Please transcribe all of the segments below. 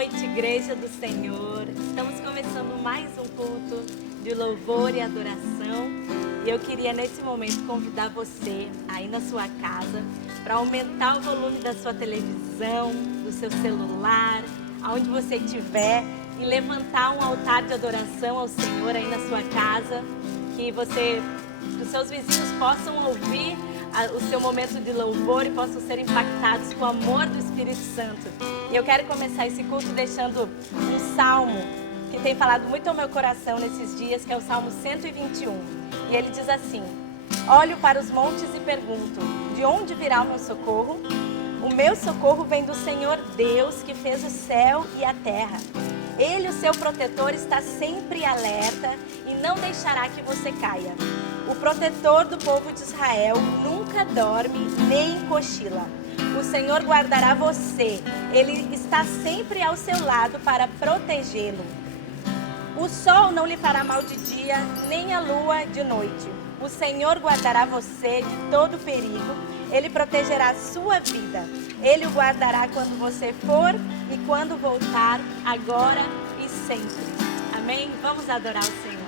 noite, Igreja do Senhor. Estamos começando mais um culto de louvor e adoração. E eu queria nesse momento convidar você aí na sua casa para aumentar o volume da sua televisão, do seu celular, aonde você estiver, e levantar um altar de adoração ao Senhor aí na sua casa, que os seus vizinhos possam ouvir o seu momento de louvor e possam ser impactados com o amor do Espírito Santo. E eu quero começar esse culto deixando um salmo que tem falado muito ao meu coração nesses dias, que é o Salmo 121. E ele diz assim: olho para os montes e pergunto, de onde virá o meu socorro? O meu socorro vem do Senhor Deus, que fez o céu e a terra. Ele, o seu protetor, está sempre alerta e não deixará que você caia. O protetor do povo de Israel nunca dorme nem cochila. O Senhor guardará você. Ele está sempre ao seu lado para protegê-lo. O sol não lhe fará mal de dia, nem a lua de noite. O Senhor guardará você de todo perigo. Ele protegerá a sua vida. Ele o guardará quando você for e quando voltar, agora e sempre. Amém? Vamos adorar o Senhor.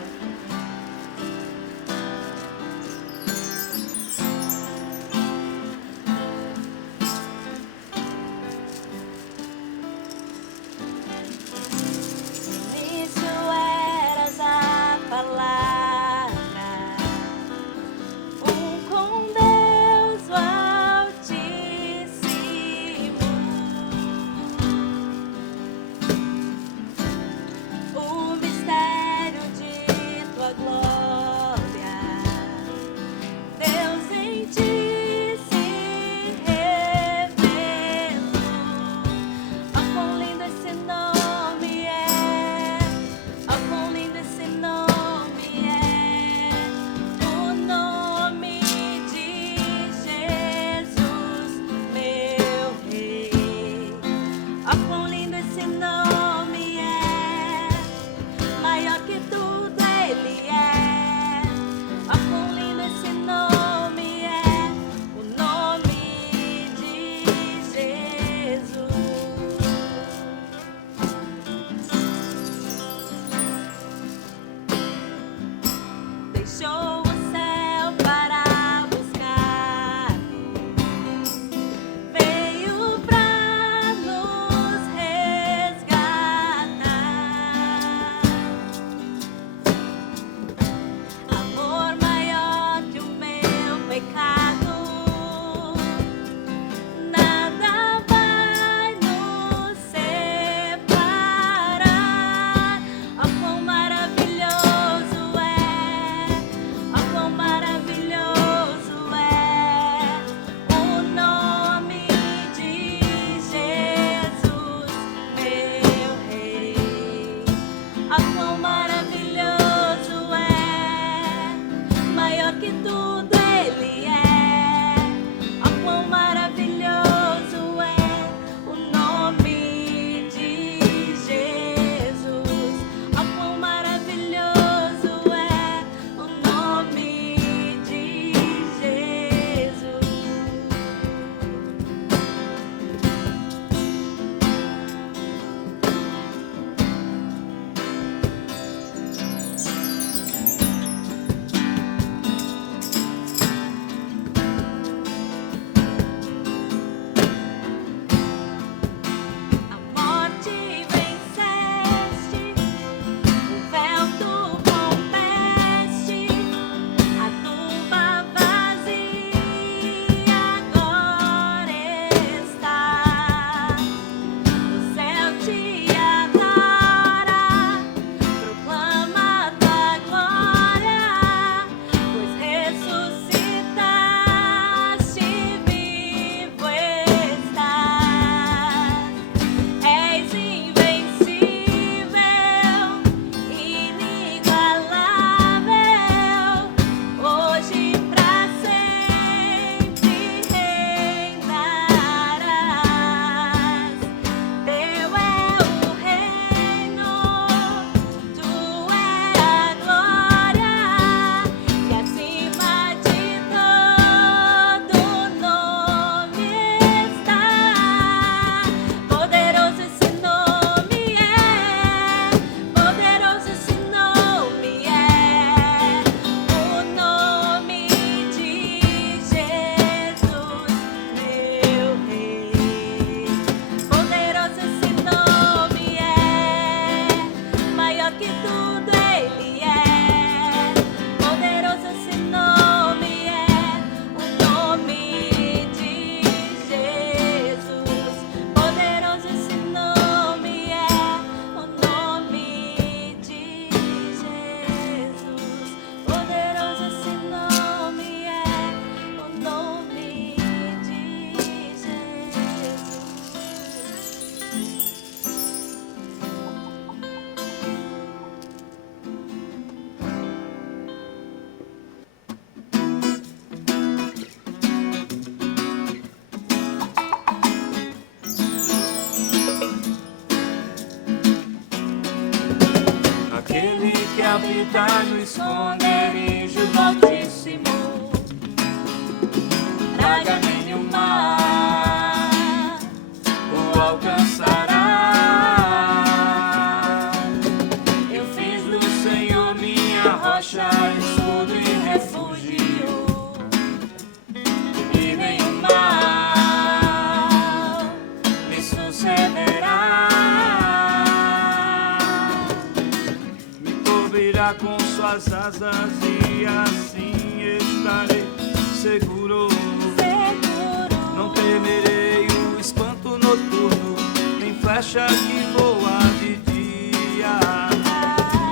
no esconderijo do Altíssimo, praga nenhuma o alcançará. Eu fiz do Senhor minha rocha, escudo e refúgio, e nenhum mal me sucederá. Me cobrirá com suas asas e assim estarei seguro. Não temerei o espanto noturno, nem flecha que voa de dia,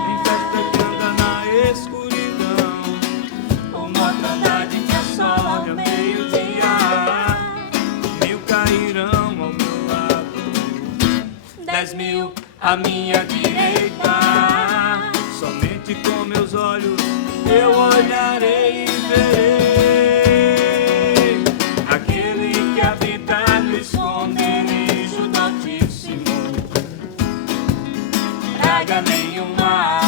nem festa que anda na escuridão, ou mortandade que assola ao meio-dia. 1000 cairão ao meu lado, 10.000 à minha direita. Somente com meus olhos eu olharei e verei aquele que habita no esconderijo do Altíssimo, praga nenhuma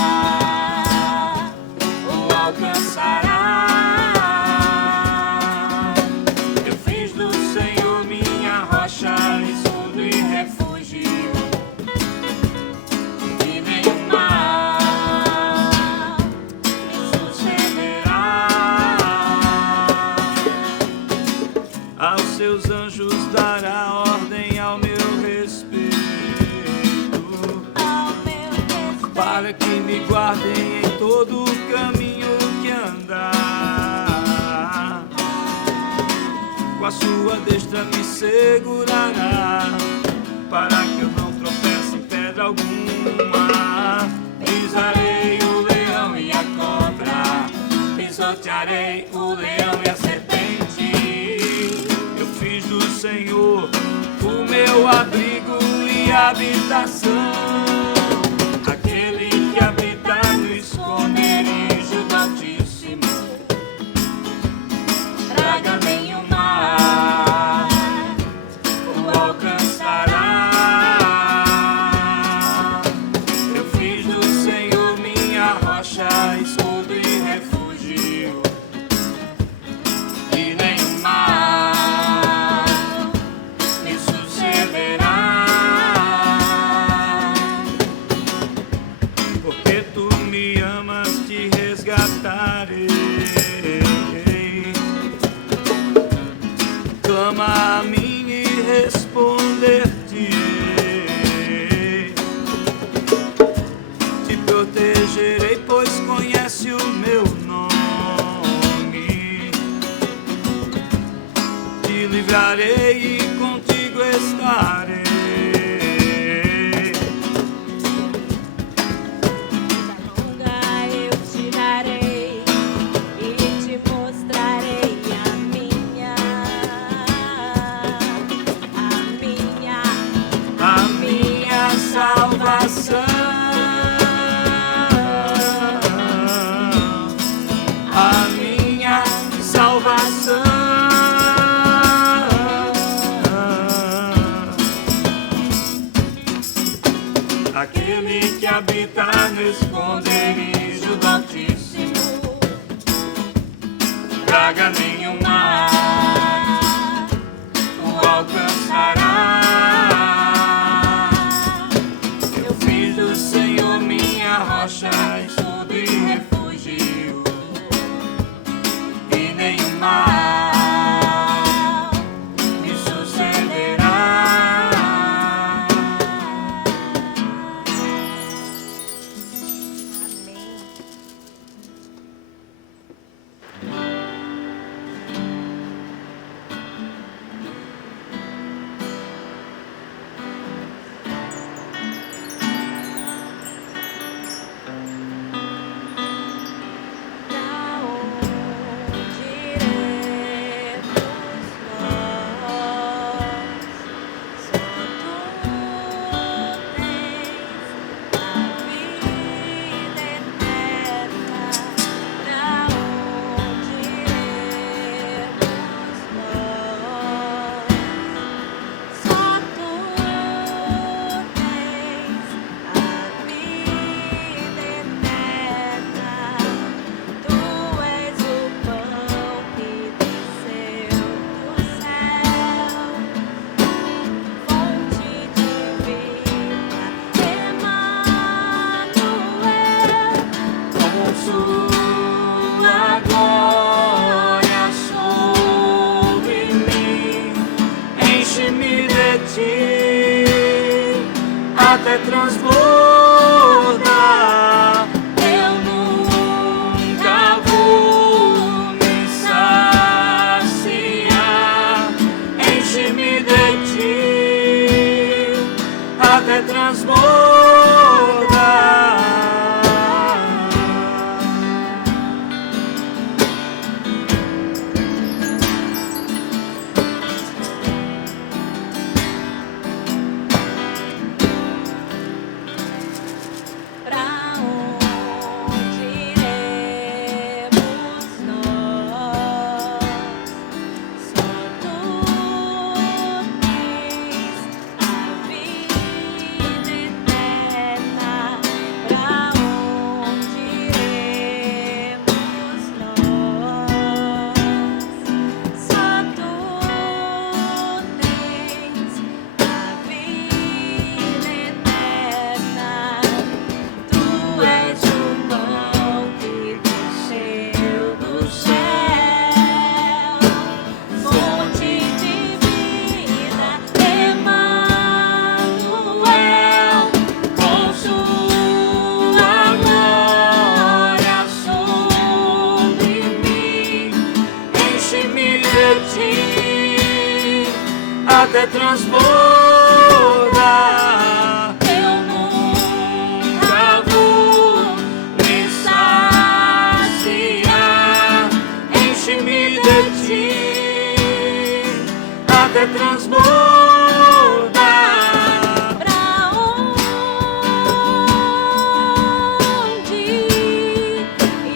o alcançará. Eu fiz do Senhor minha rocha, escudo e refúgio, e nenhum mal me sucederá. Aos seus anjos dará ordem ao meu respeito, para que me guardem em todo o caminho que andar. Com a sua destra me segurará, para que eu não tropece em pedra alguma. Pisarei o leão e a cobra, pisotearei o leão e a serpente. Eu fiz do Senhor o meu abrigo e habitação, aquele que habita no esconderijo do Altíssimo, praga nenhuma o alcançará. Eu fiz do Senhor minha rocha, escudo e refúgio, e nenhum mal me sucederá. Porque tu me amas, te resgatarei. Clama a mim e responder-te-ei. Te protegerei, pois conhece o meu nome. Te livrarei e contigo estarei. Longa eu te darei e te mostrarei a minha Salvação, a minha salvação. Aquele que habita no esconderijo do Altíssimo, praga nenhuma o alcançará. Eu fiz do Senhor minha rocha, escudo e refúgio, e nenhum mal me sucederá. Amém. até transbordar. Eu nunca vou Me saciar, enche-me de ti, até transbordar. Pra onde iremos nós? Só tu tens a vida eterna. Pra onde iremos nós? Só tu tens a vida eterna. Tu és o pão que desceu do céu, fonte de vida, Emanuel, com sua glória sobre mim, Enche-me de ti, até transbordar. eu nunca vou Me saciar, enche-me de ti, até transbordar. pra onde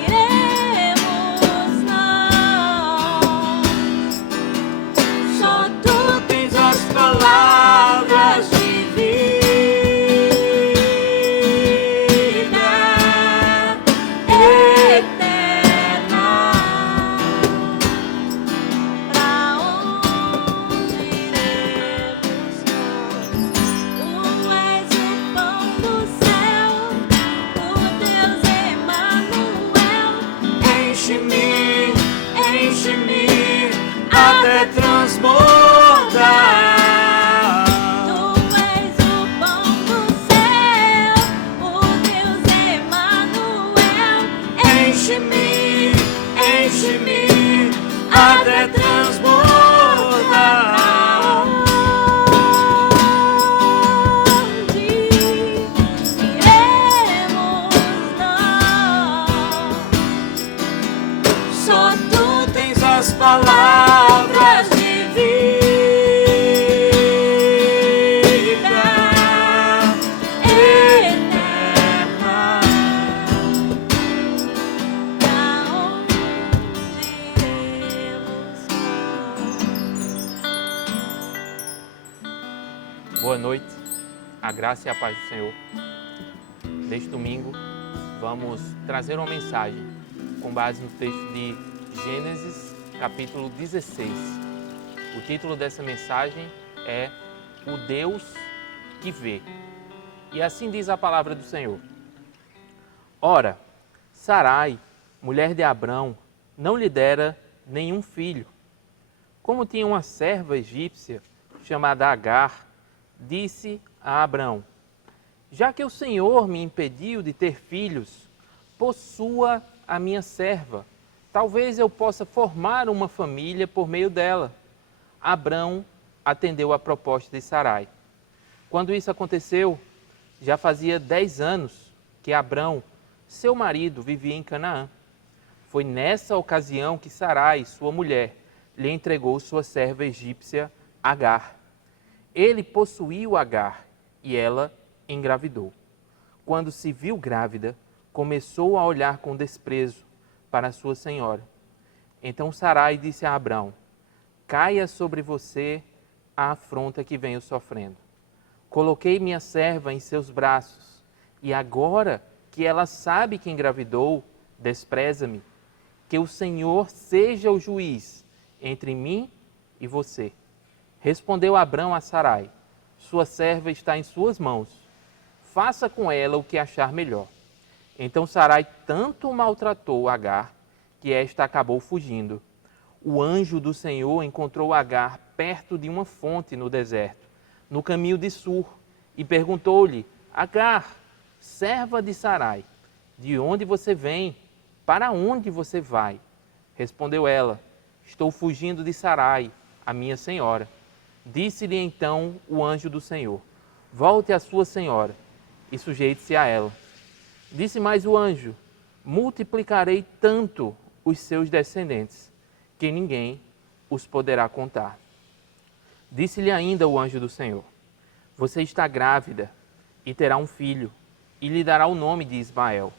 iremos nós? Só tu Tens as palavras de vida eterna. pra onde iremos nós? Tu és o pão do céu, o Deus Emanuel. Enche-me, enche-me, até transbordar. Tu és o pão do céu, o Deus Emanuel. Enche-me, enche-me, até transbordar. Onde iremos nós? Só tu tens as palavras de vida eterna. Pra onde iremos nós? Boa noite, a graça e a paz do Senhor. Neste domingo, vamos trazer uma mensagem com base no texto de Gênesis, capítulo 16. O título dessa mensagem é O Deus que Vê. E assim diz a palavra do Senhor. Ora, Sarai, mulher de Abrão, não lhe dera nenhum filho. Como tinha uma serva egípcia chamada Agar, disse a Abrão: já que o Senhor me impediu de ter filhos, possua a minha serva. Talvez eu possa formar uma família por meio dela. Abrão atendeu a proposta de Sarai. Quando isso aconteceu, já fazia 10 anos que Abrão, seu marido, vivia em Canaã. Foi nessa ocasião que Sarai, sua mulher, lhe entregou sua serva egípcia Agar. Ele possuiu Agar e ela engravidou. Quando se viu grávida, começou a olhar com desprezo para sua senhora. Então Sarai disse a Abrão: caia sobre você a afronta que venho sofrendo. Coloquei minha serva em seus braços, e agora que ela sabe que engravidou, despreza-me. Que o Senhor seja o juiz entre mim e você. Respondeu Abrão a Sarai: sua serva está em suas mãos. Faça com ela o que achar melhor. Então Sarai tanto maltratou Agar, que esta acabou fugindo. O anjo do Senhor encontrou Agar perto de uma fonte no deserto, no caminho de Sur, e perguntou-lhe: Agar, serva de Sarai, de onde você vem? Para onde você vai? Respondeu ela, estou fugindo de Sarai, a minha senhora. Disse-lhe então o anjo do Senhor, volte à sua senhora e sujeite-se a ela. Disse mais o anjo, multiplicarei tanto os seus descendentes, que ninguém os poderá contar. Disse-lhe ainda o anjo do Senhor, você está grávida e terá um filho, e lhe dará o nome de Ismael,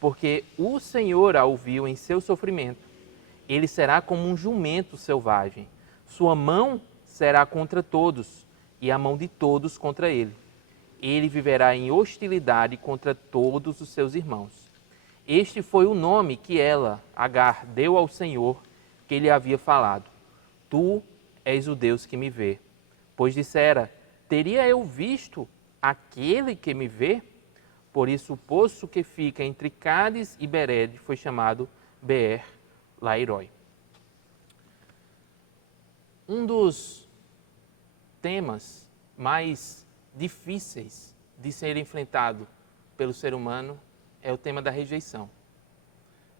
porque o Senhor a ouviu em seu sofrimento. Ele será como um jumento selvagem, sua mão será contra todos, e a mão de todos contra ele. Ele viverá em hostilidade contra todos os seus irmãos. Este foi o nome que ela, Agar, deu ao Senhor, que lhe havia falado. Tu és o Deus que me vê. Pois dissera, teria eu visto aquele que me vê? Por isso o poço que fica entre Cádiz e Bered foi chamado Beer Lairoi. Um dos temas mais difíceis de ser enfrentado pelo ser humano é o tema da rejeição.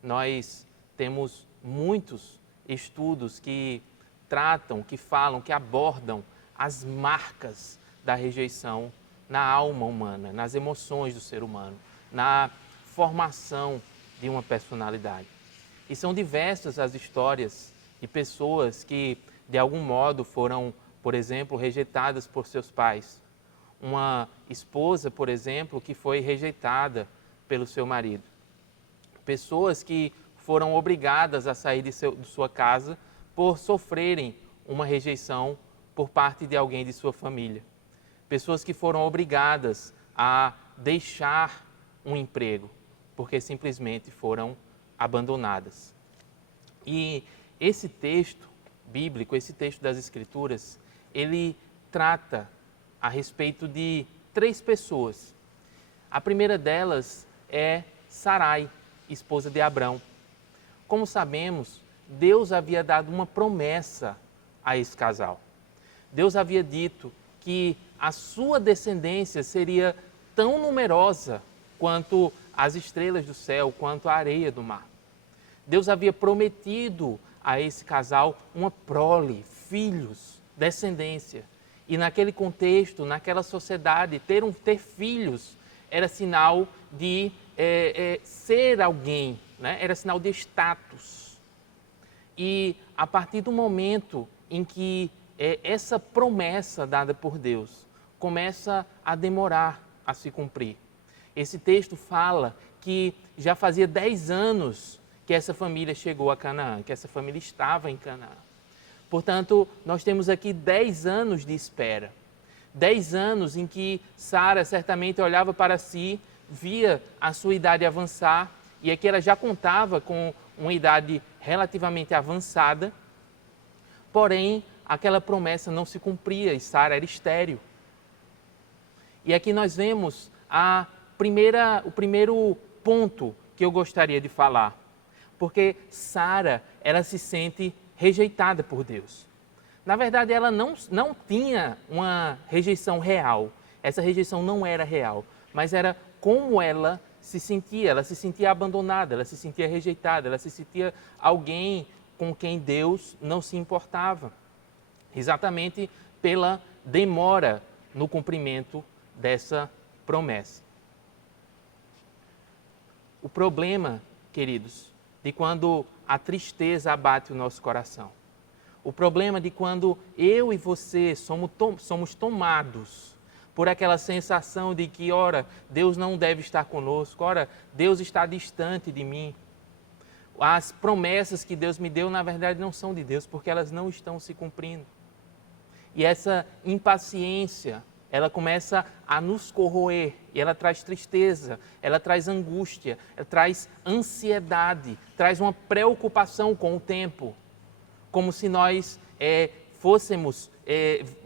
Nós temos muitos estudos que tratam, que falam, que abordam as marcas da rejeição na alma humana, nas emoções do ser humano, na formação de uma personalidade. E são diversas as histórias de pessoas que, de algum modo, foram, por exemplo, rejeitadas por seus pais. Uma esposa, por exemplo, que foi rejeitada pelo seu marido. Pessoas que foram obrigadas a sair de sua casa por sofrerem uma rejeição por parte de alguém de sua família. Pessoas que foram obrigadas a deixar um emprego porque simplesmente foram abandonadas. E esse texto bíblico, esse texto das Escrituras, ele trata a respeito de 3 pessoas. A primeira delas é Sarai, esposa de Abrão. Como sabemos, Deus havia dado uma promessa a esse casal. Deus havia dito que a sua descendência seria tão numerosa quanto as estrelas do céu, quanto a areia do mar. Deus havia prometido a esse casal uma prole, filhos, descendência. E naquele contexto, naquela sociedade, ter filhos era sinal de ser alguém, né? Era sinal de status. E a partir do momento em que essa promessa dada por Deus começa a demorar a se cumprir. Esse texto fala que já fazia 10 anos que essa família chegou a Canaã, que essa família estava em Canaã. Portanto, nós temos aqui 10 anos de espera. 10 anos em que Sara certamente olhava para si, via a sua idade avançar, e aqui ela já contava com uma idade relativamente avançada, porém, aquela promessa não se cumpria e Sara era estéril. E aqui nós vemos o primeiro ponto que eu gostaria de falar, porque Sara, ela se sente rejeitada por Deus. Na verdade, ela não tinha uma rejeição real. Essa rejeição não era real, mas era como ela se sentia abandonada, ela se sentia rejeitada, ela se sentia alguém com quem Deus não se importava. Exatamente pela demora no cumprimento dessa promessa. O problema, queridos, de quando a tristeza abate o nosso coração. O problema de quando eu e você somos tomados por aquela sensação de que, ora, Deus não deve estar conosco, ora, Deus está distante de mim. As promessas que Deus me deu, na verdade, não são de Deus, porque elas não estão se cumprindo. E essa impaciência, ela começa a nos corroer, e ela traz tristeza, ela traz angústia, ela traz ansiedade, traz uma preocupação com o tempo, como se nós fôssemos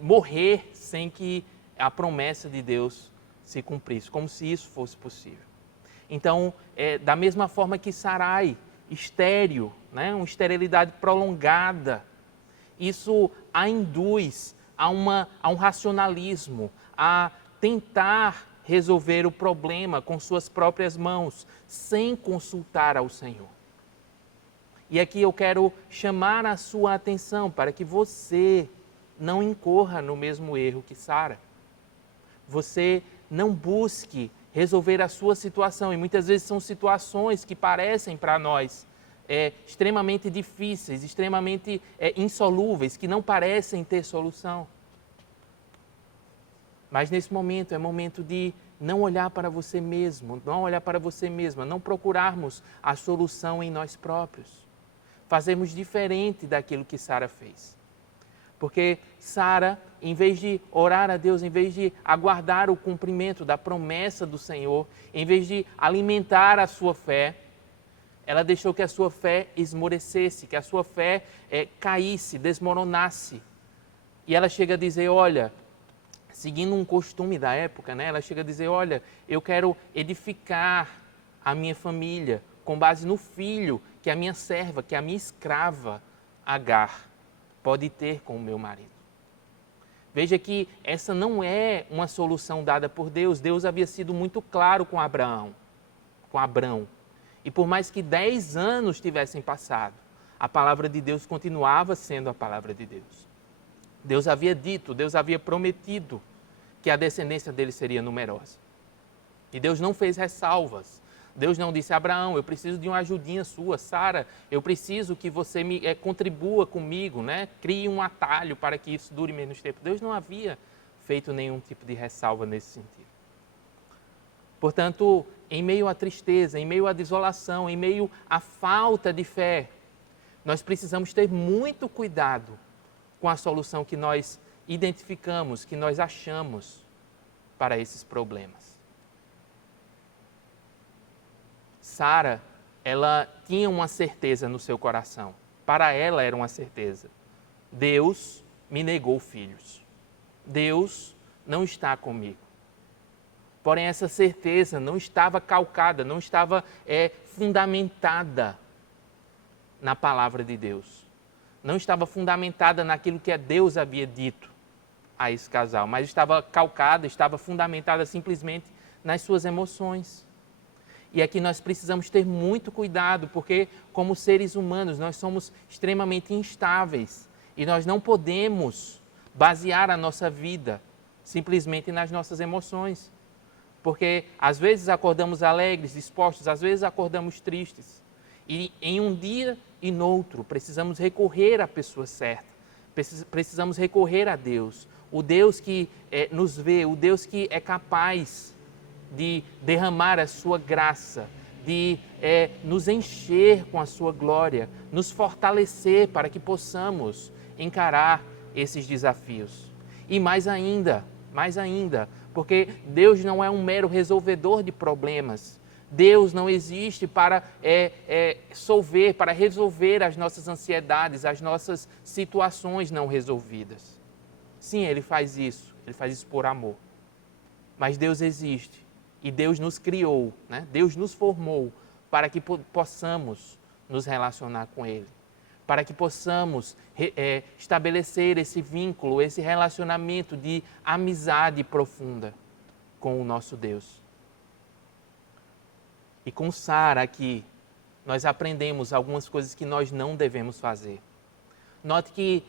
morrer sem que a promessa de Deus se cumprisse, como se isso fosse possível. Então, da mesma forma que Sarai, estéril, né, uma esterilidade prolongada, isso a induz a um racionalismo, a tentar resolver o problema com suas próprias mãos, sem consultar ao Senhor. E aqui eu quero chamar a sua atenção para que você não incorra no mesmo erro que Sara. Você não busque resolver a sua situação, e muitas vezes são situações que parecem para nós extremamente difíceis, extremamente insolúveis, que não parecem ter solução. Mas nesse momento é momento de não olhar para você mesmo, não olhar para você mesma, não procurarmos a solução em nós próprios. Fazemos diferente daquilo que Sara fez. Porque Sara, em vez de orar a Deus, em vez de aguardar o cumprimento da promessa do Senhor, em vez de alimentar a sua fé, ela deixou que a sua fé esmorecesse, que a sua fé caísse, desmoronasse. E ela chega a dizer, olha, seguindo um costume da época, né? Ela chega a dizer, olha, eu quero edificar a minha família com base no filho que a minha serva, que a minha escrava, Agar, pode ter com o meu marido. Veja que essa não é uma solução dada por Deus. Deus havia sido muito claro com Abrão. E por mais que 10 anos tivessem passado, a palavra de Deus continuava sendo a palavra de Deus. Deus havia dito, Deus havia prometido que a descendência dele seria numerosa. E Deus não fez ressalvas. Deus não disse, Abraão, eu preciso de uma ajudinha sua. Sara, eu preciso que você me contribua comigo, né? Crie um atalho para que isso dure menos tempo. Deus não havia feito nenhum tipo de ressalva nesse sentido. Portanto, em meio à tristeza, em meio à desolação, em meio à falta de fé, nós precisamos ter muito cuidado com a solução que nós identificamos, que nós achamos para esses problemas. Sara, ela tinha uma certeza no seu coração. Para ela era uma certeza. Deus me negou filhos. Deus não está comigo. Porém, essa certeza não estava calcada, não estava fundamentada na palavra de Deus. Não estava fundamentada naquilo que Deus havia dito a esse casal, mas estava calcada, estava fundamentada simplesmente nas suas emoções. E aqui nós precisamos ter muito cuidado, porque como seres humanos nós somos extremamente instáveis e nós não podemos basear a nossa vida simplesmente nas nossas emoções. Porque às vezes acordamos alegres, dispostos, às vezes acordamos tristes. E em um dia e no outro precisamos recorrer à pessoa certa, precisamos recorrer a Deus, o Deus que nos vê, o Deus que é capaz de derramar a sua graça, de nos encher com a sua glória, nos fortalecer para que possamos encarar esses desafios. E mais ainda, porque Deus não é um mero resolvedor de problemas. Deus não existe para para resolver as nossas ansiedades, as nossas situações não resolvidas. Sim, Ele faz isso por amor. Mas Deus existe. E Deus nos criou, né? Deus nos formou para que possamos nos relacionar com Ele, para que possamos estabelecer esse vínculo, esse relacionamento de amizade profunda com o nosso Deus. E com Sara aqui, nós aprendemos algumas coisas que nós não devemos fazer. Note que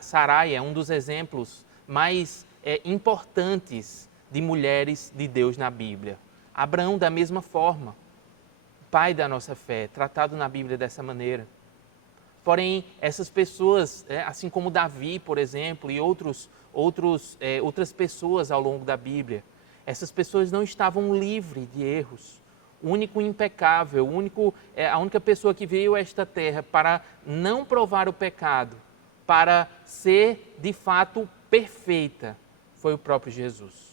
Sarai é um dos exemplos mais importantes de mulheres de Deus na Bíblia. Abraão, da mesma forma, pai da nossa fé, tratado na Bíblia dessa maneira. Porém, essas pessoas, assim como Davi, por exemplo, e outras pessoas ao longo da Bíblia, essas pessoas não estavam livres de erros. O único impecável, a única pessoa que veio a esta terra para não provar o pecado, para ser de fato perfeita, foi o próprio Jesus.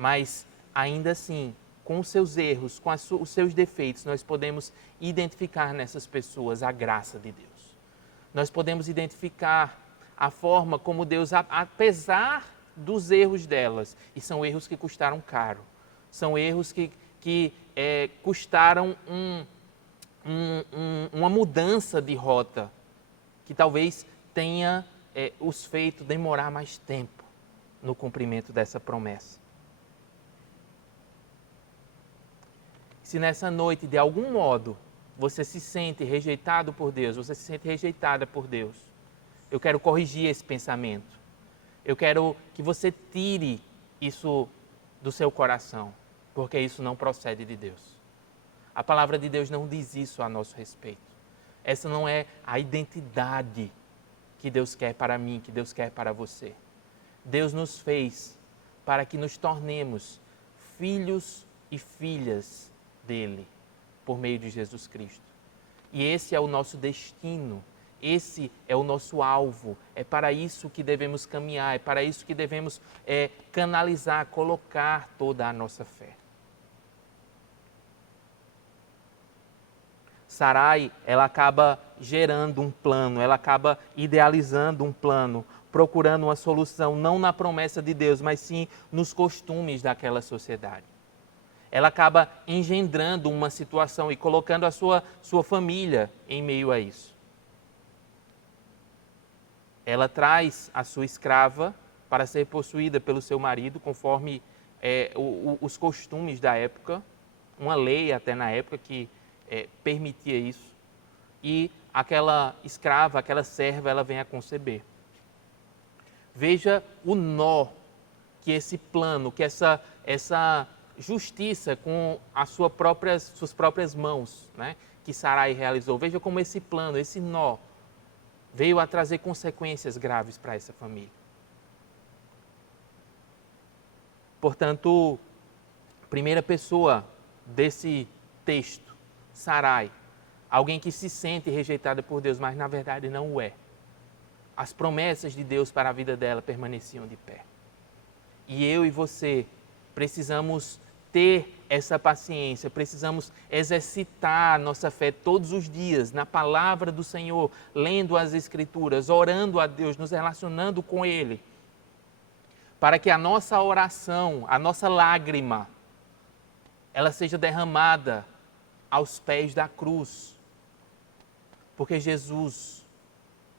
Mas, ainda assim, com os seus erros, com os seus defeitos, nós podemos identificar nessas pessoas a graça de Deus. Nós podemos identificar a forma como Deus, apesar dos erros delas, e são erros que custaram caro, são erros que custaram uma mudança de rota, que talvez tenha os feito demorar mais tempo. no cumprimento dessa promessa. Se nessa noite, de algum modo, você se sente rejeitado por Deus, você se sente rejeitada por Deus, eu quero corrigir esse pensamento. Eu quero que você tire isso do seu coração, porque isso não procede de Deus. A palavra de Deus não diz isso a nosso respeito. Essa não é a identidade que Deus quer para mim, que Deus quer para você. Deus nos fez para que nos tornemos filhos e filhas dele, por meio de Jesus Cristo. E esse é o nosso destino, esse é o nosso alvo, é para isso que devemos caminhar, é para isso que devemos canalizar, colocar toda a nossa fé. Sarai, ela acaba gerando um plano, ela acaba idealizando um plano, procurando uma solução não na promessa de Deus, mas sim nos costumes daquela sociedade. Ela acaba engendrando uma situação e colocando a sua família em meio a isso. Ela traz a sua escrava para ser possuída pelo seu marido, conforme os costumes da época, uma lei até na época que permitia isso. E aquela escrava, aquela serva, ela vem a conceber. Veja o nó que esse plano, que essa justiça com as suas próprias mãos, né, que Sarai realizou. Veja como esse plano, esse nó, veio a trazer consequências graves para essa família. Portanto, primeira pessoa desse texto, Sarai, alguém que se sente rejeitada por Deus, mas na verdade não o é. As promessas de Deus para a vida dela permaneciam de pé. E eu e você precisamos ter essa paciência, precisamos exercitar a nossa fé todos os dias na palavra do Senhor, lendo as Escrituras, orando a Deus, nos relacionando com Ele, para que a nossa oração, a nossa lágrima, ela seja derramada aos pés da cruz. Porque Jesus,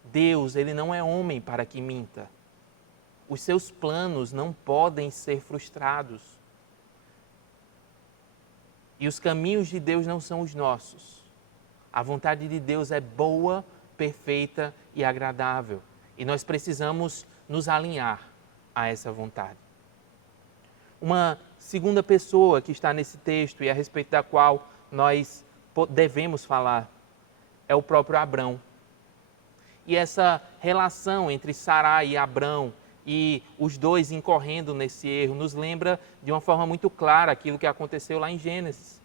Deus, Ele não é homem para que minta. Os seus planos não podem ser frustrados. E os caminhos de Deus não são os nossos. A vontade de Deus é boa, perfeita e agradável. E nós precisamos nos alinhar a essa vontade. Uma segunda pessoa que está nesse texto e a respeito da qual nós devemos falar é o próprio Abrão. E essa relação entre Sarai e Abrão, e os dois incorrendo nesse erro, nos lembra de uma forma muito clara aquilo que aconteceu lá em Gênesis.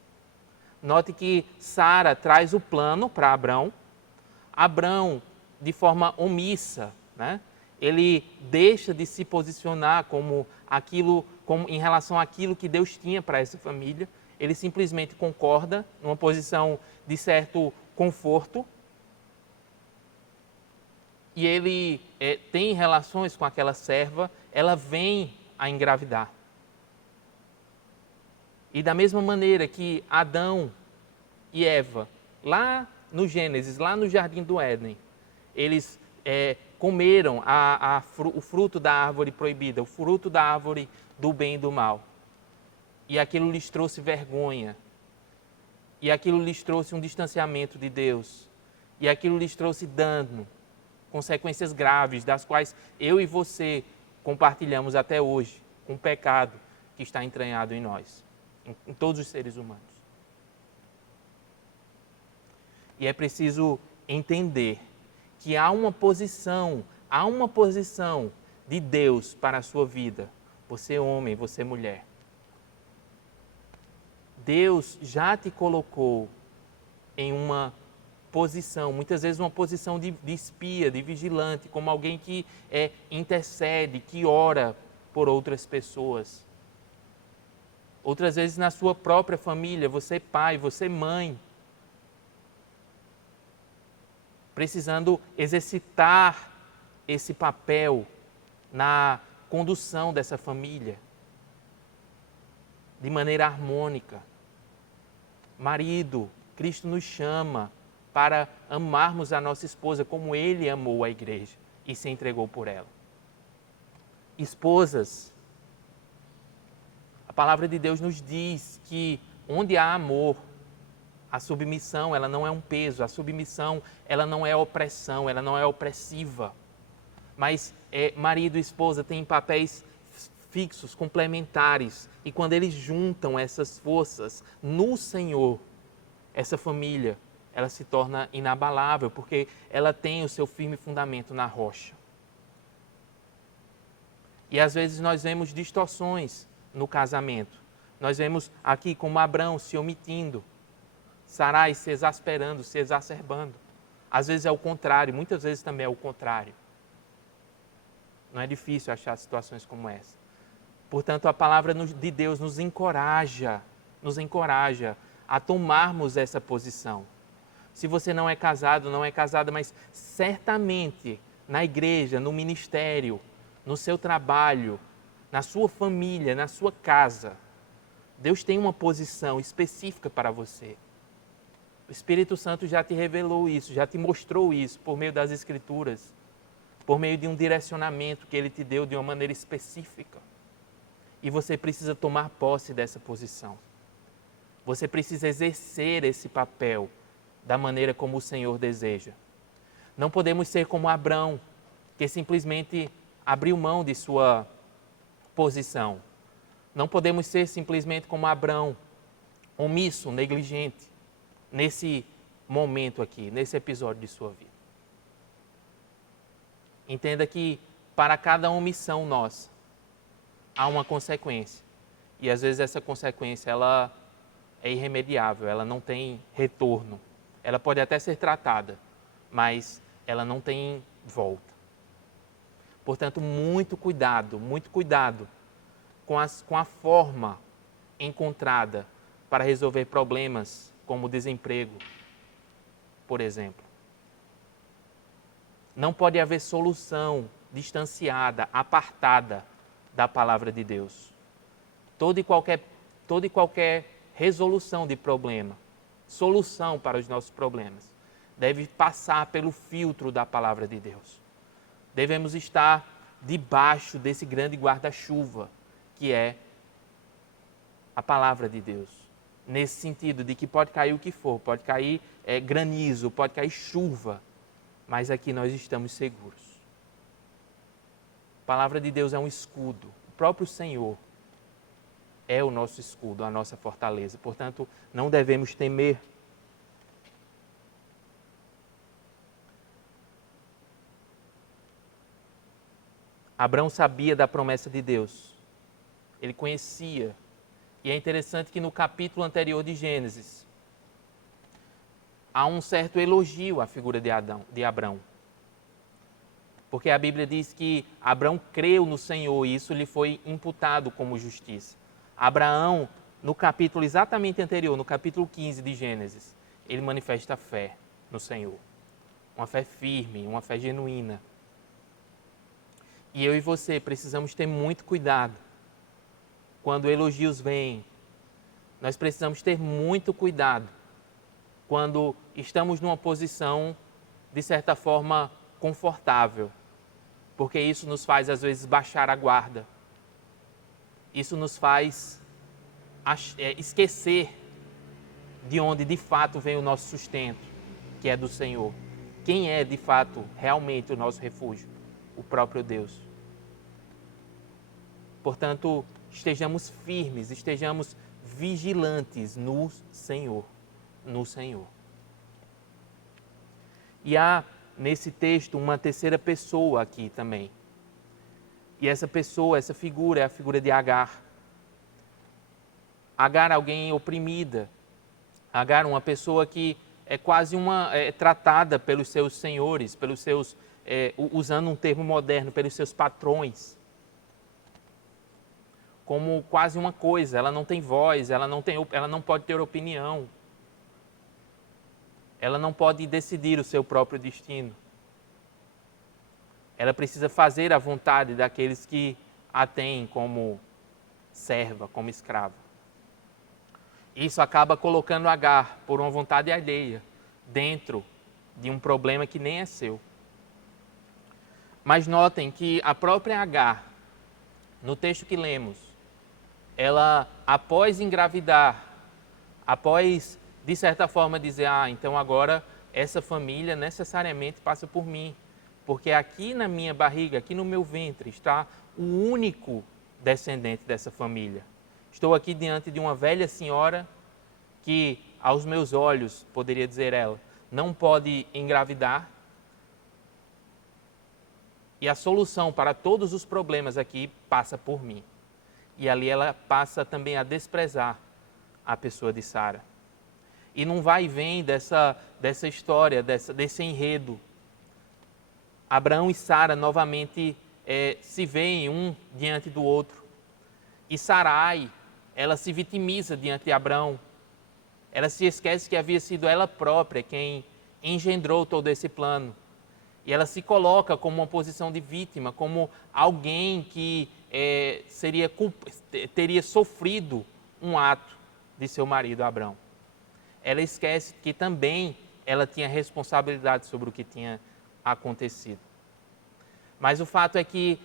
Note que Sara traz o plano para Abrão. Abrão, de forma omissa, né? Ele deixa de se posicionar como em relação àquilo que Deus tinha para essa família. Ele simplesmente concorda, numa posição de certo conforto. E ele tem relações com aquela serva, ela vem a engravidar. E da mesma maneira que Adão e Eva, lá no Gênesis, lá no Jardim do Éden, eles comeram o fruto da árvore proibida, o fruto da árvore do bem e do mal. E aquilo lhes trouxe vergonha. E aquilo lhes trouxe um distanciamento de Deus. E aquilo lhes trouxe dano, consequências graves, das quais eu e você compartilhamos até hoje, com o pecado que está entranhado em nós, em todos os seres humanos. E é preciso entender que há uma posição de Deus para a sua vida, você homem, você mulher. Deus já te colocou em uma posição, muitas vezes uma posição de espia, de vigilante, como alguém que intercede, que ora por outras pessoas. Outras vezes na sua própria família, você pai, você mãe, precisando exercitar esse papel na condução dessa família, de maneira harmônica. Marido, Cristo nos chama para amarmos a nossa esposa como Ele amou a igreja e se entregou por ela. Esposas, a palavra de Deus nos diz que onde há amor, a submissão, ela não é um peso, a submissão, ela não é opressão, ela não é opressiva. Mas marido e esposa têm papéis fixos, complementares, e quando eles juntam essas forças no Senhor, essa família, ela se torna inabalável, porque ela tem o seu firme fundamento na rocha. E às vezes nós vemos distorções no casamento. Nós vemos aqui como Abrão se omitindo, Sarai se exasperando, se exacerbando. Às vezes é o contrário, muitas vezes também é o contrário. Não é difícil achar situações como essa. Portanto, a palavra de Deus nos encoraja a tomarmos essa posição. Se você não é casado, não é casada, mas certamente na igreja, no ministério, no seu trabalho, na sua família, na sua casa, Deus tem uma posição específica para você. O Espírito Santo já te revelou isso, já te mostrou isso por meio das Escrituras, por meio de um direcionamento que Ele te deu de uma maneira específica. E você precisa tomar posse dessa posição. Você precisa exercer esse papel da maneira como o Senhor deseja. Não podemos ser como Abrão, que simplesmente abriu mão de sua posição. Não podemos ser simplesmente como Abrão, omisso, negligente, nesse momento aqui, nesse episódio de sua vida. Entenda que para cada omissão nossa, há uma consequência. E às vezes essa consequência, ela é irremediável, ela não tem retorno. Ela pode até ser tratada, mas ela não tem volta. Portanto, muito cuidado com a forma encontrada para resolver problemas como desemprego, por exemplo. Não pode haver solução distanciada, apartada da palavra de Deus. Toda e qualquer resolução de problema, solução para os nossos problemas, deve passar pelo filtro da palavra de Deus. Devemos estar debaixo desse grande guarda-chuva, que é a palavra de Deus. Nesse sentido de que pode cair o que for, pode cair granizo, pode cair chuva, mas aqui nós estamos seguros. A palavra de Deus é um escudo. O próprio Senhor é o nosso escudo, a nossa fortaleza. Portanto, não devemos temer. Abrão sabia da promessa de Deus. Ele conhecia. E é interessante que no capítulo anterior de Gênesis, há um certo elogio à figura de Abrão. Porque a Bíblia diz que Abrão creu no Senhor e isso lhe foi imputado como justiça. Abraão, no capítulo exatamente anterior, no capítulo 15 de Gênesis, ele manifesta fé no Senhor. Uma fé firme, uma fé genuína. E eu e você precisamos ter muito cuidado quando elogios vêm. Nós precisamos ter muito cuidado quando estamos numa posição, de certa forma, confortável. Porque isso nos faz, às vezes, baixar a guarda. Isso nos faz esquecer de onde, de fato, vem o nosso sustento, que é do Senhor. Quem é, de fato, realmente o nosso refúgio? O próprio Deus. Portanto, estejamos firmes, estejamos vigilantes no Senhor. No Senhor. E há, nesse texto, uma terceira pessoa aqui também. E essa pessoa, essa figura, é a figura de Agar. Agar, alguém oprimida. Agar, uma pessoa que é quase tratada pelos seus senhores, pelos seus, usando um termo moderno, pelos seus patrões. Como quase uma coisa, ela não tem voz, ela não pode ter opinião. Ela não pode decidir o seu próprio destino. Ela precisa fazer a vontade daqueles que a têm como serva, como escrava. Isso acaba colocando Agar, por uma vontade alheia, dentro de um problema que nem é seu. Mas notem que a própria Agar, no texto que lemos, ela, após engravidar, após, de certa forma, dizer, então agora essa família necessariamente passa por mim, porque aqui na minha barriga, aqui no meu ventre, está o único descendente dessa família. Estou aqui diante de uma velha senhora que, aos meus olhos, poderia dizer ela, não pode engravidar. E a solução para todos os problemas aqui passa por mim. E ali ela passa também a desprezar a pessoa de Sara. E não vai e vem dessa história, desse enredo. Abraão e Sara novamente se veem um diante do outro. E Sarai, ela se vitimiza diante de Abraão. Ela se esquece que havia sido ela própria quem engendrou todo esse plano. E ela se coloca como uma posição de vítima, como alguém que teria sofrido um ato de seu marido Abraão. Ela esquece que também ela tinha responsabilidade sobre o que tinha acontecido. Mas o fato é que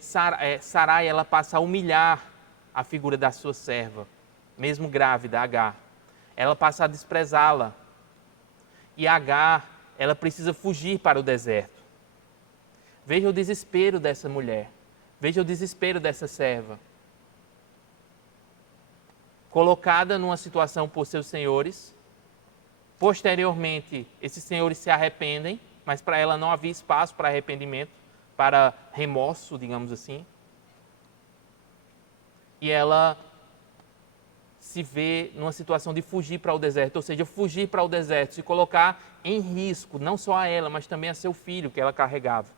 Sarai ela passa a humilhar a figura da sua serva, mesmo grávida, Agar. Ela passa a desprezá-la. E Agar, ela precisa fugir para o deserto. Veja o desespero dessa mulher. Veja o desespero dessa serva. Colocada numa situação por seus senhores. Posteriormente, esses senhores se arrependem, mas para ela não havia espaço para arrependimento, para remorso, digamos assim. E ela se vê numa situação de fugir para o deserto, ou seja, fugir para o deserto, se colocar em risco, não só a ela, mas também a seu filho que ela carregava.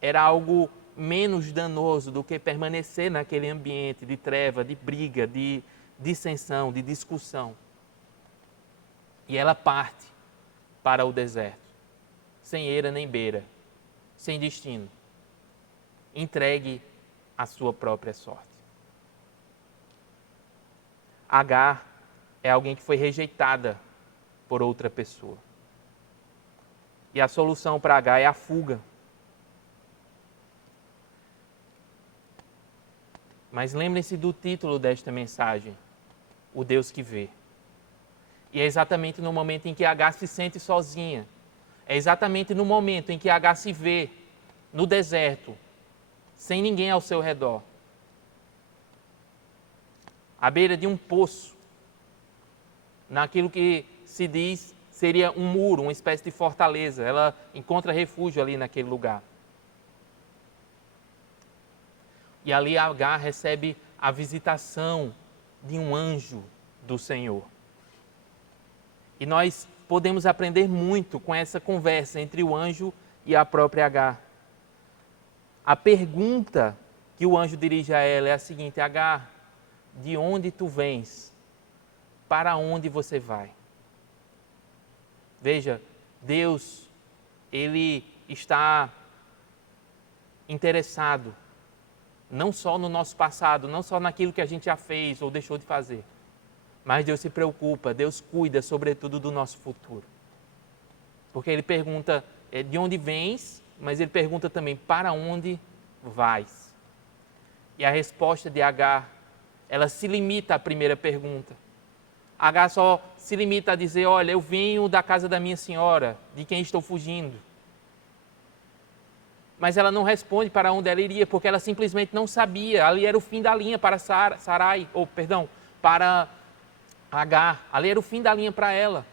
Era algo menos danoso do que permanecer naquele ambiente de treva, de briga, de dissensão, de discussão. E ela parte para o deserto, sem eira nem beira, sem destino, entregue à sua própria sorte. Agar é alguém que foi rejeitada por outra pessoa. E a solução para Agar é a fuga. Mas lembrem-se do título desta mensagem, O Deus que Vê. E é exatamente no momento em que Agar se sente sozinha, é exatamente no momento em que Agar se vê no deserto, sem ninguém ao seu redor, à beira de um poço, naquilo que se diz seria um muro, uma espécie de fortaleza. Ela encontra refúgio ali naquele lugar. E ali Agar recebe a visitação de um anjo do Senhor. E nós podemos aprender muito com essa conversa entre o anjo e a própria Agar. A pergunta que o anjo dirige a ela é a seguinte: Agar, de onde tu vens? Para onde você vai? Veja, Deus, Ele está interessado não só no nosso passado, não só naquilo que a gente já fez ou deixou de fazer, mas Deus se preocupa, Deus cuida sobretudo do nosso futuro. Porque Ele pergunta de onde vens, mas Ele pergunta também para onde vais? E a resposta de Agar, ela se limita à primeira pergunta. Agar só se limita a dizer: olha, eu venho da casa da minha senhora, de quem estou fugindo. Mas ela não responde para onde ela iria, porque ela simplesmente não sabia. Ali era o fim da linha para para Agar. Ali era o fim da linha para ela.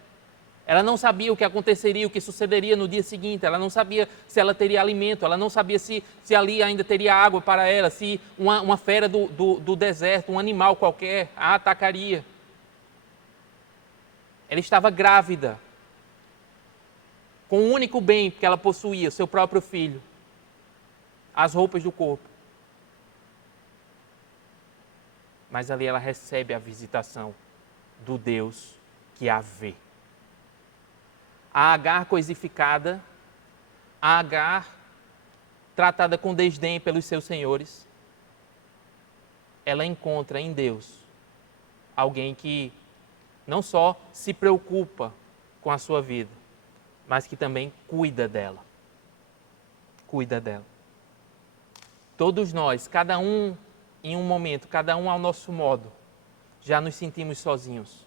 Ela não sabia o que aconteceria, o que sucederia no dia seguinte. Ela não sabia se ela teria alimento. Ela não sabia se ali ainda teria água para ela, se uma fera do deserto, um animal qualquer, a atacaria. Ela estava grávida, com o único bem que ela possuía, seu próprio filho, as roupas do corpo. Mas ali ela recebe a visitação do Deus que a vê. A Agar coisificada, a Agar tratada com desdém pelos seus senhores, ela encontra em Deus alguém que não só se preocupa com a sua vida, mas que também cuida dela. Cuida dela. Todos nós, cada um em um momento, cada um ao nosso modo, já nos sentimos sozinhos.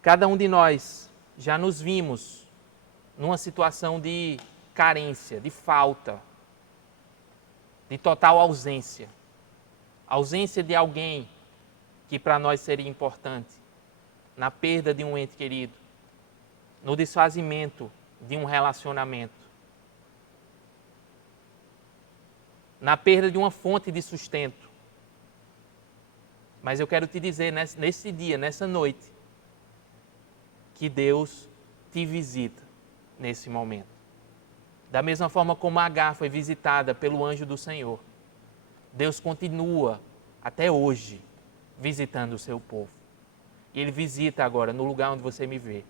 Cada um de nós já nos vimos numa situação de carência, de falta, de total ausência. Ausência de alguém que para nós seria importante, na perda de um ente querido, no desfazimento de um relacionamento, na perda de uma fonte de sustento. Mas eu quero te dizer nesse dia, nessa noite, que Deus te visita nesse momento. Da mesma forma como Agar foi visitada pelo anjo do Senhor, Deus continua até hoje visitando o seu povo. E Ele visita agora no lugar onde você me vê.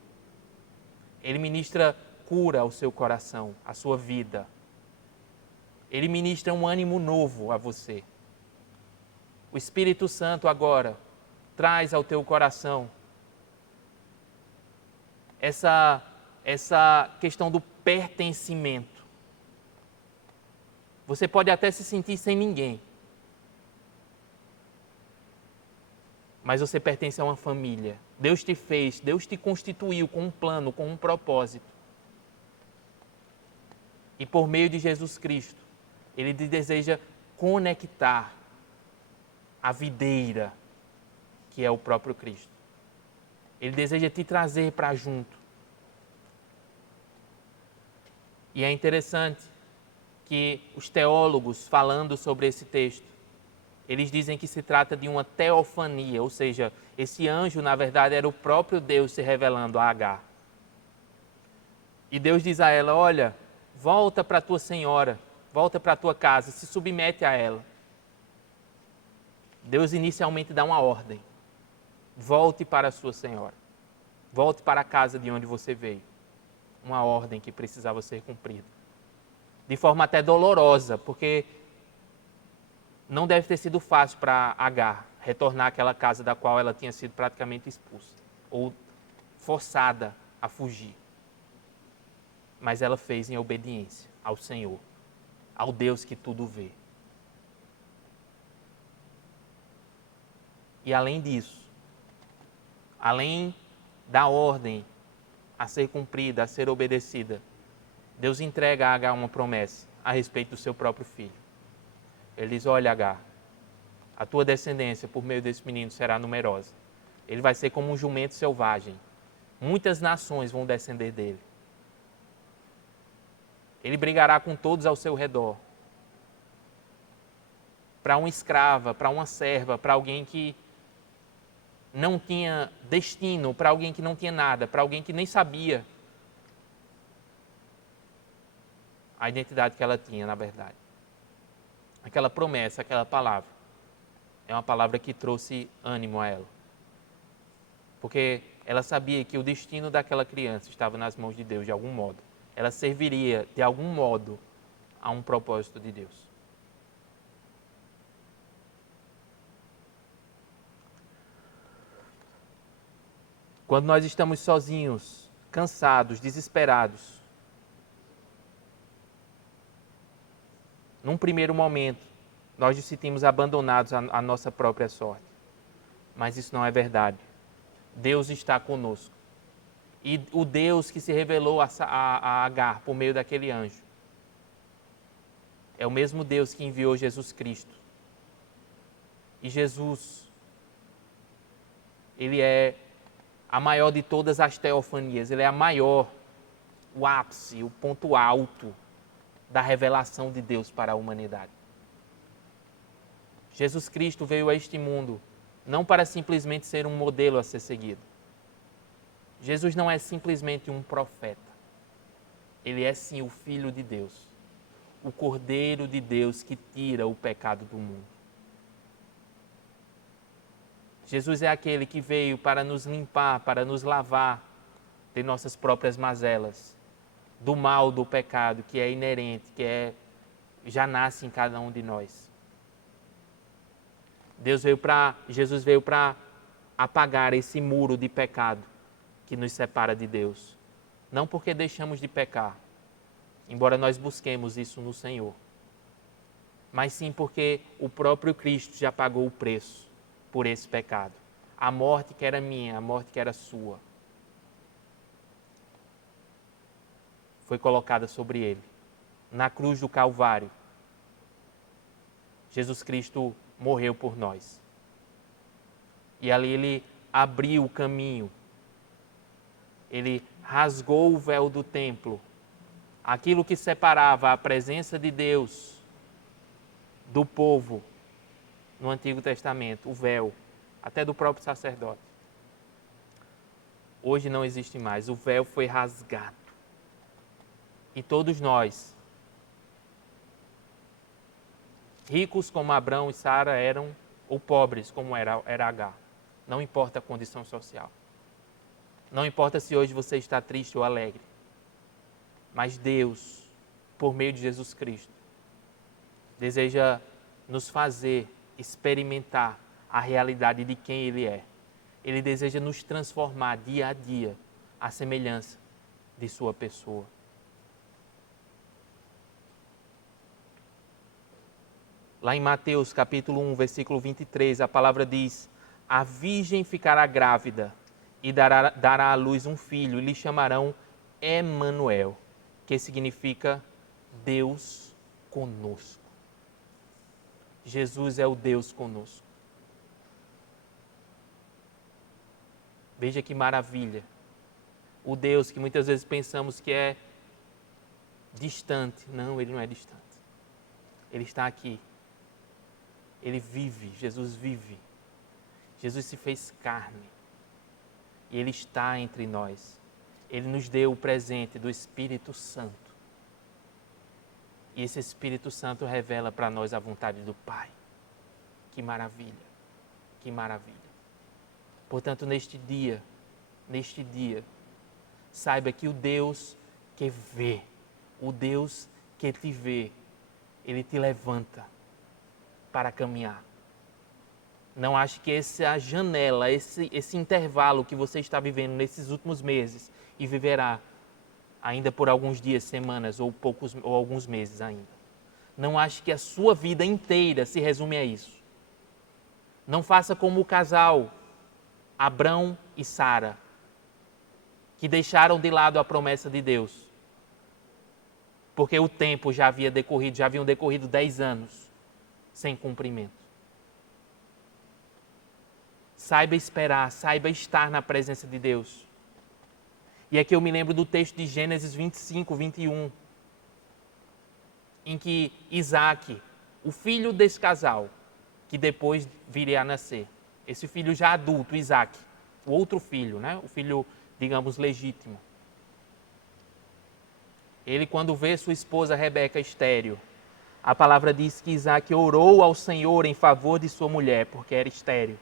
Ele ministra cura ao seu coração, à sua vida. Ele ministra um ânimo novo a você. O Espírito Santo agora traz ao teu coração essa questão do pertencimento. Você pode até se sentir sem ninguém, mas você pertence a uma família. Deus te fez, Deus te constituiu com um plano, com um propósito. E por meio de Jesus Cristo, Ele te deseja conectar à videira, que é o próprio Cristo. Ele deseja te trazer para junto. E é interessante que os teólogos, falando sobre esse texto, eles dizem que se trata de uma teofania, ou seja, esse anjo, na verdade, era o próprio Deus se revelando a Agar. E Deus diz a ela, olha, volta para a tua senhora, volta para a tua casa, se submete a ela. Deus inicialmente dá uma ordem. Volte para a sua senhora. Volte para a casa de onde você veio. Uma ordem que precisava ser cumprida. De forma até dolorosa, porque não deve ter sido fácil para Agar retornar àquela casa da qual ela tinha sido praticamente expulsa, ou forçada a fugir. Mas ela fez em obediência ao Senhor, ao Deus que tudo vê. E além disso, além da ordem a ser cumprida, a ser obedecida, Deus entrega a Agar uma promessa a respeito do seu próprio filho. Ele diz, olha Agar, a tua descendência por meio desse menino será numerosa. Ele vai ser como um jumento selvagem. Muitas nações vão descender dele. Ele brigará com todos ao seu redor. Para uma escrava, para uma serva, para alguém que não tinha destino, para alguém que não tinha nada, para alguém que nem sabia a identidade que ela tinha, na verdade. Aquela promessa, aquela palavra, é uma palavra que trouxe ânimo a ela. Porque ela sabia que o destino daquela criança estava nas mãos de Deus, de algum modo. Ela serviria, de algum modo, a um propósito de Deus. Quando nós estamos sozinhos, cansados, desesperados, num primeiro momento, nós nos sentimos abandonados à nossa própria sorte. Mas isso não é verdade. Deus está conosco. E o Deus que se revelou a Agar por meio daquele anjo é o mesmo Deus que enviou Jesus Cristo. E Jesus, Ele é a maior de todas as teofanias. Ele é a maior, o ápice, o ponto alto da revelação de Deus para a humanidade. Jesus Cristo veio a este mundo não para simplesmente ser um modelo a ser seguido. Jesus não é simplesmente um profeta. Ele é sim o Filho de Deus, o Cordeiro de Deus que tira o pecado do mundo. Jesus é aquele que veio para nos limpar, para nos lavar de nossas próprias mazelas, do mal do pecado que é inerente, já nasce em cada um de nós. Jesus veio para apagar esse muro de pecado que nos separa de Deus. Não porque deixamos de pecar, embora nós busquemos isso no Senhor, mas sim porque o próprio Cristo já pagou o preço por esse pecado. A morte que era minha, a morte que era sua, foi colocada sobre ele. Na cruz do Calvário, Jesus Cristo morreu por nós. E ali ele abriu o caminho. Ele rasgou o véu do templo. Aquilo que separava a presença de Deus do povo no Antigo Testamento, o véu, até do próprio sacerdote. Hoje não existe mais. O véu foi rasgado. E todos nós, ricos como Abrão e Sara eram, ou pobres como era Agar, não importa a condição social. Não importa se hoje você está triste ou alegre. Mas Deus, por meio de Jesus Cristo, deseja nos fazer experimentar a realidade de quem Ele é. Ele deseja nos transformar dia a dia à semelhança de sua pessoa. Lá em Mateus capítulo 1, versículo 23, a palavra diz: a virgem ficará grávida e dará à luz um filho, e lhe chamarão Emanuel, que significa Deus conosco. Jesus é o Deus conosco. Veja que maravilha. O Deus que muitas vezes pensamos que é distante. Não, Ele não é distante. Ele está aqui. Ele vive, Jesus vive. Jesus se fez carne. E Ele está entre nós. Ele nos deu o presente do Espírito Santo. E esse Espírito Santo revela para nós a vontade do Pai. Que maravilha, que maravilha. Portanto, neste dia, saiba que o Deus que vê, o Deus que te vê, Ele te levanta para caminhar. Não ache que essa janela, esse intervalo que você está vivendo nesses últimos meses e viverá ainda por alguns dias, semanas ou alguns meses ainda. Não ache que a sua vida inteira se resume a isso. Não faça como o casal Abrão e Sara, que deixaram de lado a promessa de Deus, porque o tempo já haviam decorrido 10 anos sem cumprimento. Saiba esperar, saiba estar na presença de Deus. E aqui eu me lembro do texto de Gênesis 25, 21, em que Isaac, o filho desse casal, que depois viria a nascer, esse filho já adulto, Isaac, o outro filho, né? O filho, digamos, legítimo. Ele, quando vê sua esposa Rebeca estéril, a palavra diz que Isaac orou ao Senhor em favor de sua mulher, porque era estéril.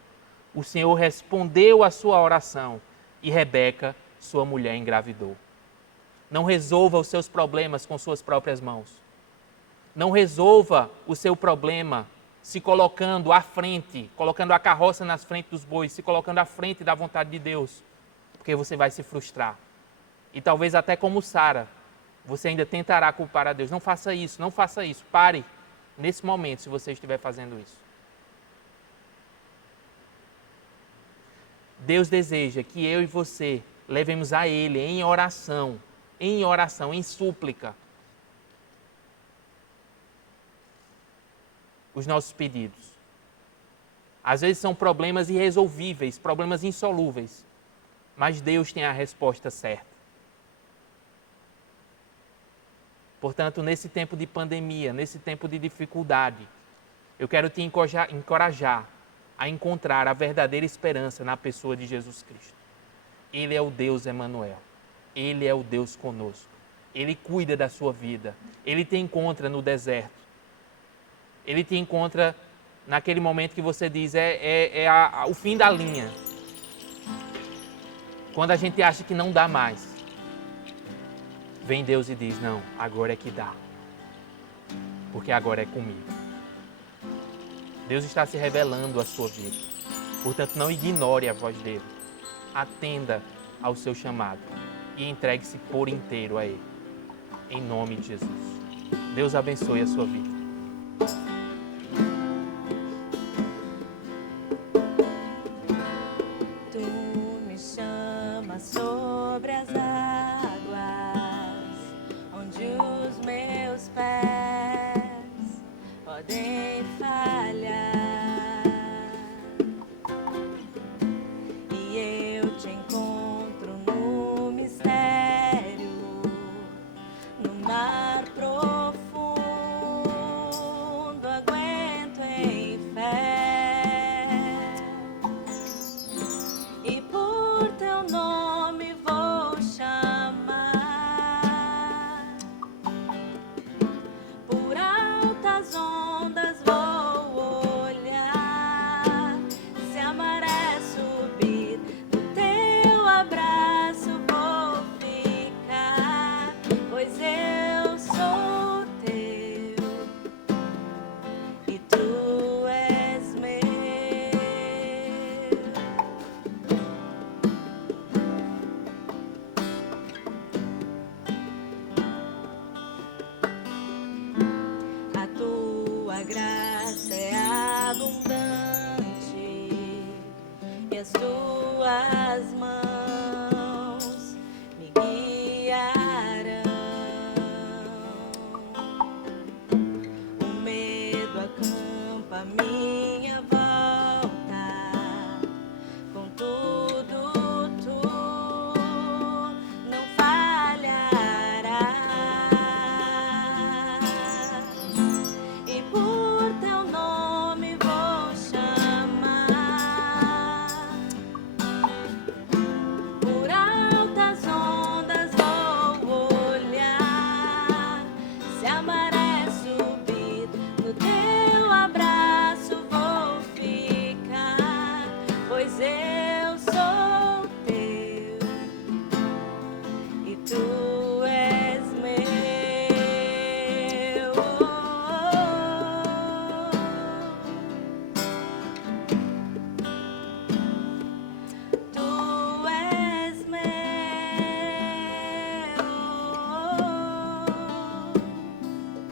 O Senhor respondeu à sua oração e Rebeca, sua mulher, engravidou. Não resolva os seus problemas com suas próprias mãos. Não resolva o seu problema se colocando à frente, colocando a carroça nas frente dos bois, se colocando à frente da vontade de Deus, porque você vai se frustrar. E talvez até como Sara, você ainda tentará culpar a Deus. Não faça isso, não faça isso. Pare nesse momento se você estiver fazendo isso. Deus deseja que eu e você levemos a Ele em oração, em súplica, os nossos pedidos. Às vezes são problemas irresolvíveis, problemas insolúveis, mas Deus tem a resposta certa. Portanto, nesse tempo de pandemia, nesse tempo de dificuldade, eu quero te encorajar a encontrar a verdadeira esperança na pessoa de Jesus Cristo. Ele é o Deus Emanuel. Ele é o Deus conosco. Ele cuida da sua vida. Ele te encontra no deserto. Ele te encontra naquele momento que você diz, o fim da linha. Quando a gente acha que não dá mais, vem Deus e diz, não, agora é que dá. Porque agora é comigo. Deus está se revelando à sua vida. Portanto, não ignore a voz dele. Atenda ao seu chamado e entregue-se por inteiro a ele. em nome de Jesus. Deus abençoe a sua vida. Tu me chamas sobre as águas, onde os meus pés podem falhar. E eu te encontro no mistério, no mar profundo, aguento em fé. E por teu nome vou chamar, por altas ondas vou olhar. Se a maré subir, no teu abraço vou ficar, pois eu sou teu e tu és meu. A tua graça é abundante e as tuas mãos me guiarão. O medo acampa à minha volta, contudo tu não falharás. E por teu nome vou chamar, por altas ondas vou olhar. Se a maré subir, no teu abraço vou ficar, pois eu sou teu e tu és meu. Tu és meu.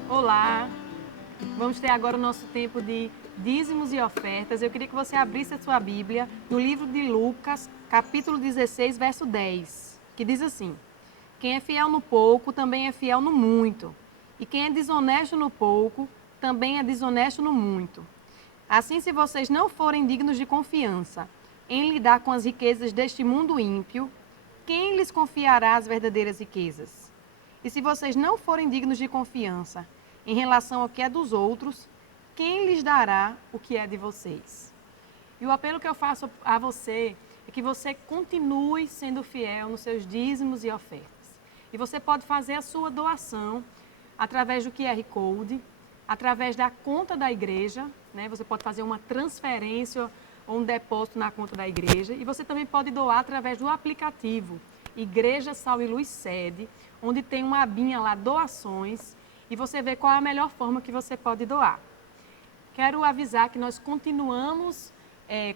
Olá, vamos ter agora o nosso tempo de dízimos e ofertas. Eu queria que você abrisse a sua Bíblia no livro de Lucas, capítulo 16, verso 10, que diz assim: quem é fiel no pouco, também é fiel no muito. E quem é desonesto no pouco, também é desonesto no muito. Assim, se vocês não forem dignos de confiança em lidar com as riquezas deste mundo ímpio, quem lhes confiará as verdadeiras riquezas? E se vocês não forem dignos de confiança em relação ao que é dos outros, quem lhes dará o que é de vocês? E o apelo que eu faço a você é que você continue sendo fiel nos seus dízimos e ofertas. E você pode fazer a sua doação através do QR Code, através da conta da igreja, né? Você pode fazer uma transferência ou um depósito na conta da igreja. E você também pode doar através do aplicativo Igreja Sal e Luz Sede, onde tem uma abinha lá, doações, e você vê qual é a melhor forma que você pode doar. Quero avisar que nós continuamos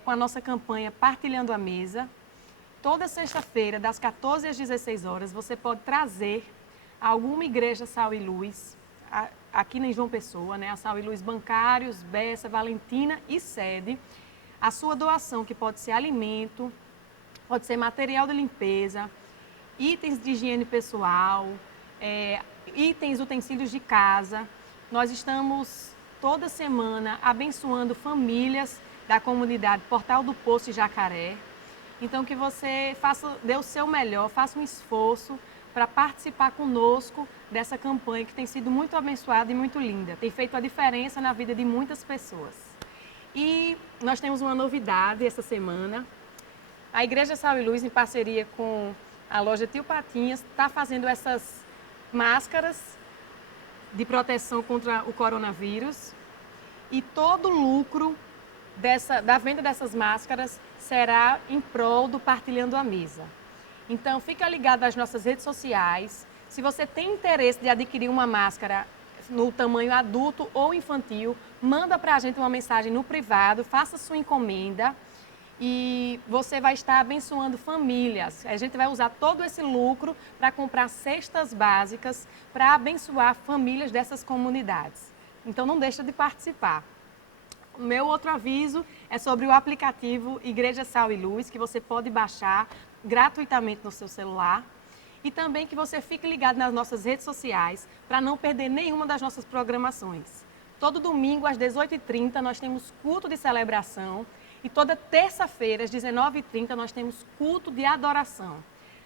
com a nossa campanha Partilhando a Mesa. Toda sexta-feira, das 14 às 16 horas, você pode trazer a alguma igreja Sal e Luz, aqui em João Pessoa, né? A Sal e Luz Bancários, Bessa, Valentina e Sede, a sua doação, que pode ser alimento, pode ser material de limpeza, itens de higiene pessoal, itens, utensílios de casa. Nós estamos toda semana abençoando famílias da comunidade Portal do Poço e Jacaré. Então, que você dê o seu melhor, faça um esforço para participar conosco dessa campanha que tem sido muito abençoada e muito linda. Tem feito a diferença na vida de muitas pessoas. E nós temos uma novidade essa semana. A Igreja Sal e Luz, em parceria com a loja Tio Patinhas, está fazendo essas máscaras de proteção contra o coronavírus. E todo o lucro da venda dessas máscaras será em prol do Partilhando a Mesa. Então, fica ligado às nossas redes sociais. Se você tem interesse de adquirir uma máscara no tamanho adulto ou infantil, manda para a gente uma mensagem no privado, faça sua encomenda e você vai estar abençoando famílias. A gente vai usar todo esse lucro para comprar cestas básicas para abençoar famílias dessas comunidades. Então não deixa de participar. O meu outro aviso é sobre o aplicativo Igreja Sal e Luz, que você pode baixar gratuitamente no seu celular. E também que você fique ligado nas nossas redes sociais para não perder nenhuma das nossas programações. Todo domingo às 18h30 nós temos culto de celebração. E toda terça-feira, às 19h30, nós temos culto de adoração.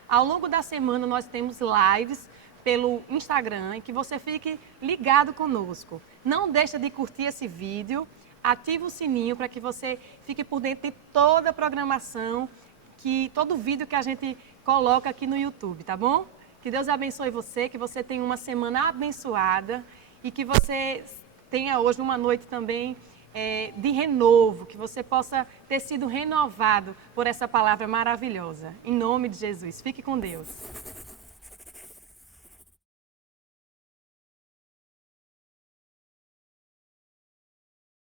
Ao longo da semana, nós temos lives pelo Instagram, em que você fique ligado conosco. Não deixa de curtir esse vídeo, ativa o sininho para que você fique por dentro de toda a programação, todo vídeo que a gente coloca aqui no YouTube, tá bom? Que Deus abençoe você, que você tenha uma semana abençoada e que você tenha hoje uma noite também de renovo, que você possa ter sido renovado por essa palavra maravilhosa. Em nome de Jesus. Fique com Deus.